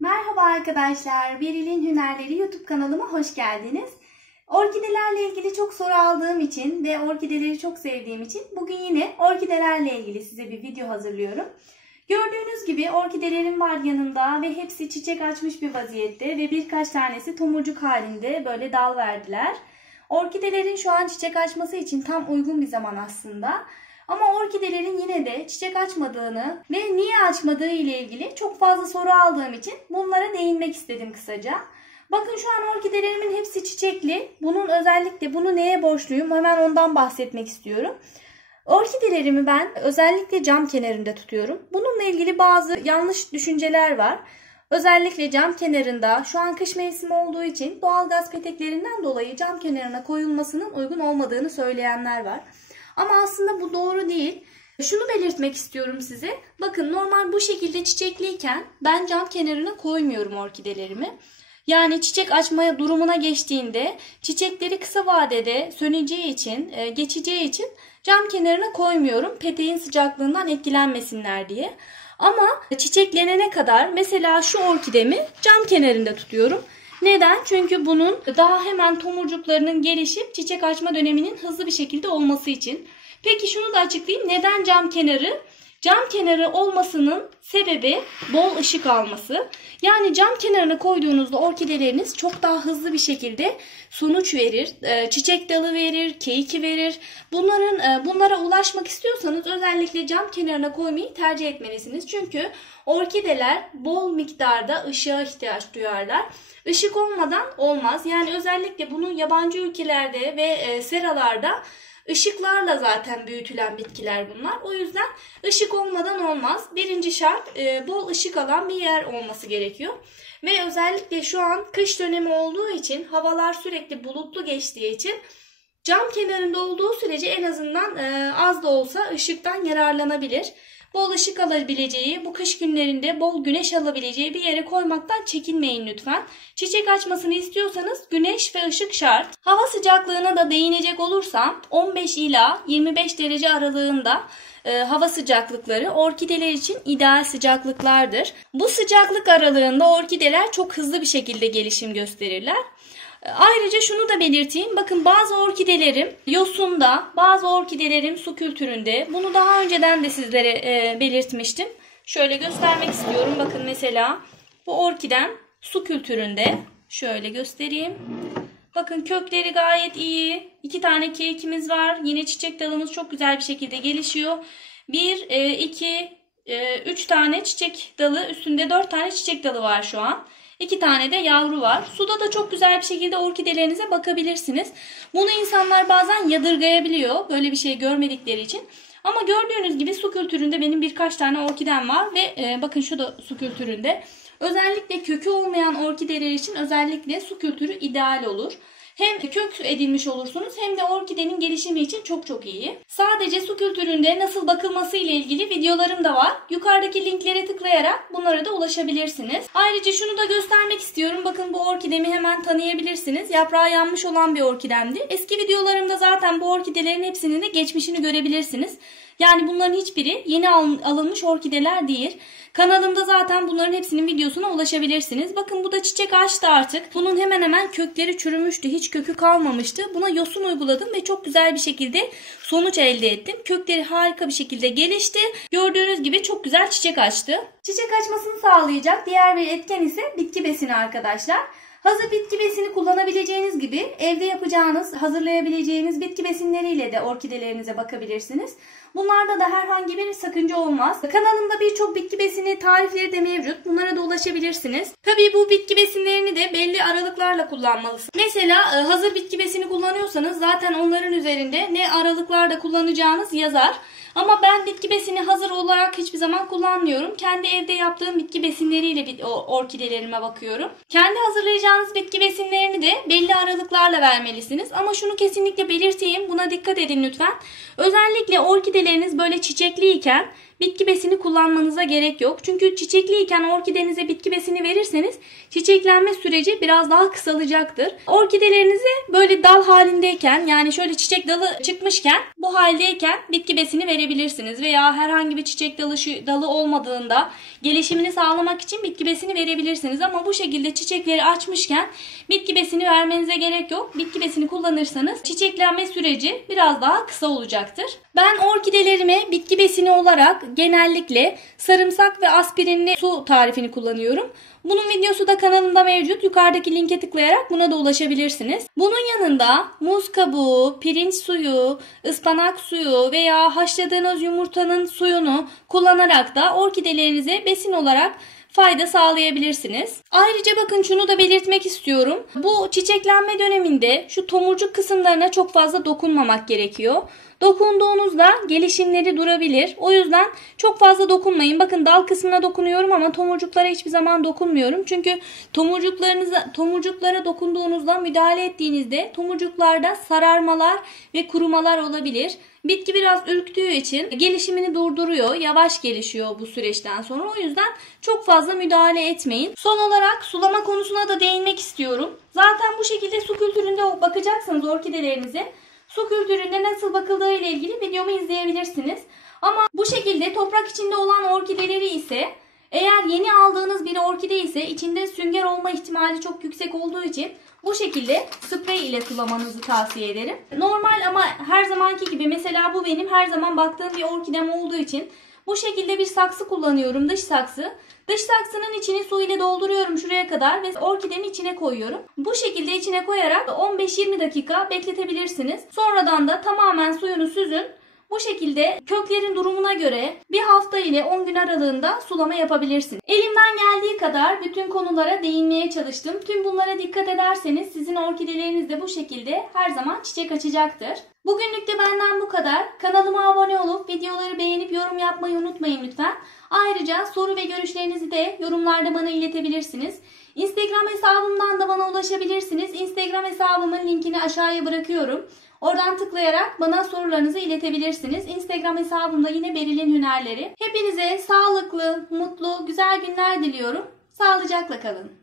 Merhaba arkadaşlar, Beril'in Hünerleri YouTube kanalıma hoş geldiniz. Orkidelerle ilgili çok soru aldığım için ve orkideleri çok sevdiğim için bugün yine orkidelerle ilgili size bir video hazırlıyorum. Gördüğünüz gibi orkidelerim var yanımda ve hepsi çiçek açmış bir vaziyette ve birkaç tanesi tomurcuk halinde böyle dal verdiler. Orkidelerin şu an çiçek açması için tam uygun bir zaman aslında. Ama orkidelerin yine de çiçek açmadığını ve niye açmadığı ile ilgili çok fazla soru aldığım için bunlara değinmek istedim kısaca. Bakın şu an orkidelerimin hepsi çiçekli. Özellikle bunu neye borçluyum? Hemen ondan bahsetmek istiyorum. Orkidelerimi ben özellikle cam kenarında tutuyorum. Bununla ilgili bazı yanlış düşünceler var. Özellikle cam kenarında şu an kış mevsimi olduğu için doğalgaz peteklerinden dolayı cam kenarına koyulmasının uygun olmadığını söyleyenler var. Ama aslında bu doğru değil. Şunu belirtmek istiyorum size. Bakın normal bu şekilde çiçekliyken ben cam kenarına koymuyorum orkidelerimi. Yani çiçek açmaya durumuna geçtiğinde çiçekleri kısa vadede söneceği için, geçeceği için cam kenarına koymuyorum. Peteğin sıcaklığından etkilenmesinler diye. Ama çiçeklenene kadar mesela şu orkidemi cam kenarında tutuyorum. Neden? Çünkü bunun daha hemen tomurcuklarının gelişip çiçek açma döneminin hızlı bir şekilde olması için. Peki şunu da açıklayayım. Neden cam kenarı? Cam kenarı olmasının sebebi bol ışık alması. Yani cam kenarına koyduğunuzda orkideleriniz çok daha hızlı bir şekilde sonuç verir. Çiçek dalı verir, keyiki verir. Bunlara ulaşmak istiyorsanız özellikle cam kenarına koymayı tercih etmelisiniz. Çünkü orkideler bol miktarda ışığa ihtiyaç duyarlar. Işık olmadan olmaz. Yani özellikle bunu yabancı ülkelerde ve seralarda Işıklarla zaten büyütülen bitkiler bunlar. O yüzden ışık olmadan olmaz. Birinci şart bol ışık alan bir yer olması gerekiyor. Ve özellikle şu an kış dönemi olduğu için havalar sürekli bulutlu geçtiği için cam kenarında olduğu sürece en azından az da olsa ışıktan yararlanabilir. Bol ışık alabileceği, bu kış günlerinde bol güneş alabileceği bir yere koymaktan çekinmeyin lütfen. Çiçek açmasını istiyorsanız güneş ve ışık şart. Hava sıcaklığına da değinecek olursam 15 ila 25 derece aralığında hava sıcaklıkları orkideler için ideal sıcaklıklardır. Bu sıcaklık aralığında orkideler çok hızlı bir şekilde gelişim gösterirler. Ayrıca şunu da belirteyim. Bakın bazı orkidelerim yosunda, bazı orkidelerim su kültüründe. Bunu daha önceden de sizlere belirtmiştim. Şöyle göstermek istiyorum. Bakın mesela bu orkidem su kültüründe. Şöyle göstereyim. Bakın kökleri gayet iyi. 2 tane keyikimiz var. Yine çiçek dalımız çok güzel bir şekilde gelişiyor. 1, 2, 3 tane çiçek dalı, üstünde 4 tane çiçek dalı var şu an. 2 tane de yavru var. Suda da çok güzel bir şekilde orkidelerinize bakabilirsiniz. Bunu insanlar bazen yadırgayabiliyor. Böyle bir şey görmedikleri için. Ama gördüğünüz gibi su kültüründe benim birkaç tane orkidem var. Ve bakın şu da su kültüründe. Özellikle kökü olmayan orkideler için özellikle su kültürü ideal olur. Hem kök edinmiş olursunuz hem de orkidenin gelişimi için çok iyi. Sadece su kültüründe nasıl bakılması ile ilgili videolarım da var. Yukarıdaki linklere tıklayarak bunlara da ulaşabilirsiniz. Ayrıca şunu da göstermek istiyorum. Bakın bu orkidemi hemen tanıyabilirsiniz. Yaprağı yanmış olan bir orkidemdi. Eski videolarımda zaten bu orkidelerin hepsinin de geçmişini görebilirsiniz. Yani bunların hiçbiri yeni alınmış orkideler değil. Kanalımda zaten bunların hepsinin videosuna ulaşabilirsiniz. Bakın bu da çiçek açtı artık. Bunun hemen hemen kökleri çürümüştü. Hiç kökü kalmamıştı. Buna yosun uyguladım ve çok güzel bir şekilde sonuç elde ettim. Kökleri harika bir şekilde gelişti. Gördüğünüz gibi çok güzel çiçek açtı. Çiçek açmasını sağlayacak diğer bir etken ise bitki besini arkadaşlar. Hazır bitki besini kullanabileceğiniz gibi evde yapacağınız, hazırlayabileceğiniz bitki besinleriyle de orkidelerinize bakabilirsiniz. Bunlarda da herhangi bir sakınca olmaz. Kanalımda birçok bitki besini tarifleri de mevcut. Bunlara da ulaşabilirsiniz. Tabii bu bitki besinlerini de belli aralıklarla kullanmalısınız. Mesela hazır bitki besini kullanıyorsanız zaten onların üzerinde ne aralıklarla kullanacağınız yazar. Ama ben bitki besini hazır olarak hiçbir zaman kullanmıyorum. Kendi evde yaptığım bitki besinleriyle orkidelerime bakıyorum. Kendi hazırlayacağınız bitki besinlerini de belli aralıklarla vermelisiniz. Ama şunu kesinlikle belirteyim. Buna dikkat edin lütfen. Özellikle orkideleriniz böyle çiçekliyken bitki besini kullanmanıza gerek yok. Çünkü çiçekliyken orkidenize bitki besini verirseniz çiçeklenme süreci biraz daha kısalacaktır. Orkidelerinizi böyle dal halindeyken, yani şöyle çiçek dalı çıkmışken, bu haldeyken bitki besini verebilirsiniz. Veya herhangi bir çiçek dalı olmadığında gelişimini sağlamak için bitki besini verebilirsiniz. Ama bu şekilde çiçekleri açmışken bitki besini vermenize gerek yok. Bitki besini kullanırsanız çiçeklenme süreci biraz daha kısa olacaktır. Ben orkidelerime bitki besini olarak genellikle sarımsak ve aspirinli su tarifini kullanıyorum. Bunun videosu da kanalımda mevcut. Yukarıdaki linke tıklayarak buna da ulaşabilirsiniz. Bunun yanında muz kabuğu, pirinç suyu, ıspanak suyu veya haşladığınız yumurtanın suyunu kullanarak da orkidelerinize besin olarak fayda sağlayabilirsiniz. Ayrıca bakın, şunu da belirtmek istiyorum. Bu çiçeklenme döneminde şu tomurcuk kısımlarına çok fazla dokunmamak gerekiyor. Dokunduğunuzda gelişimleri durabilir. O yüzden çok fazla dokunmayın. Bakın, dal kısmına dokunuyorum ama tomurcuklara hiçbir zaman dokunmuyorum. Çünkü tomurcuklara dokunduğunuzda, müdahale ettiğinizde tomurcuklarda sararmalar ve kurumalar olabilir. Bitki biraz ürktüğü için gelişimini durduruyor. Yavaş gelişiyor bu süreçten sonra. O yüzden çok fazla müdahale etmeyin. Son olarak sulama konusuna da değinmek istiyorum. Zaten bu şekilde su kültüründe bakacaksınız orkidelerinize. Su kültüründe nasıl bakıldığı ile ilgili videomu izleyebilirsiniz. Ama bu şekilde toprak içinde olan orkideleri ise, eğer yeni aldığınız bir orkide ise içinde sünger olma ihtimali çok yüksek olduğu için bu şekilde sprey ile sulamanızı tavsiye ederim. Normal ama her zamanki gibi, mesela bu benim her zaman baktığım bir orkidem olduğu için bu şekilde bir saksı kullanıyorum, dış saksı. Dış saksının içini su ile dolduruyorum şuraya kadar ve orkidemi içine koyuyorum. Bu şekilde içine koyarak 15-20 dakika bekletebilirsiniz. Sonradan da tamamen suyunu süzün. Bu şekilde köklerin durumuna göre bir hafta ile 10 gün aralığında sulama yapabilirsiniz. Elimden geldiği kadar bütün konulara değinmeye çalıştım. Tüm bunlara dikkat ederseniz sizin orkideleriniz de bu şekilde her zaman çiçek açacaktır. Bugünlük de benden bu kadar. Kanalıma abone olup videoları beğenip yorum yapmayı unutmayın lütfen. Ayrıca soru ve görüşlerinizi de yorumlarda bana iletebilirsiniz. Instagram hesabımdan da bana ulaşabilirsiniz. Instagram hesabımın linkini aşağıya bırakıyorum. Oradan tıklayarak bana sorularınızı iletebilirsiniz. Instagram hesabımda yine Beril'in Hünerleri. Hepinize sağlıklı, mutlu, güzel günler diliyorum. Sağlıcakla kalın.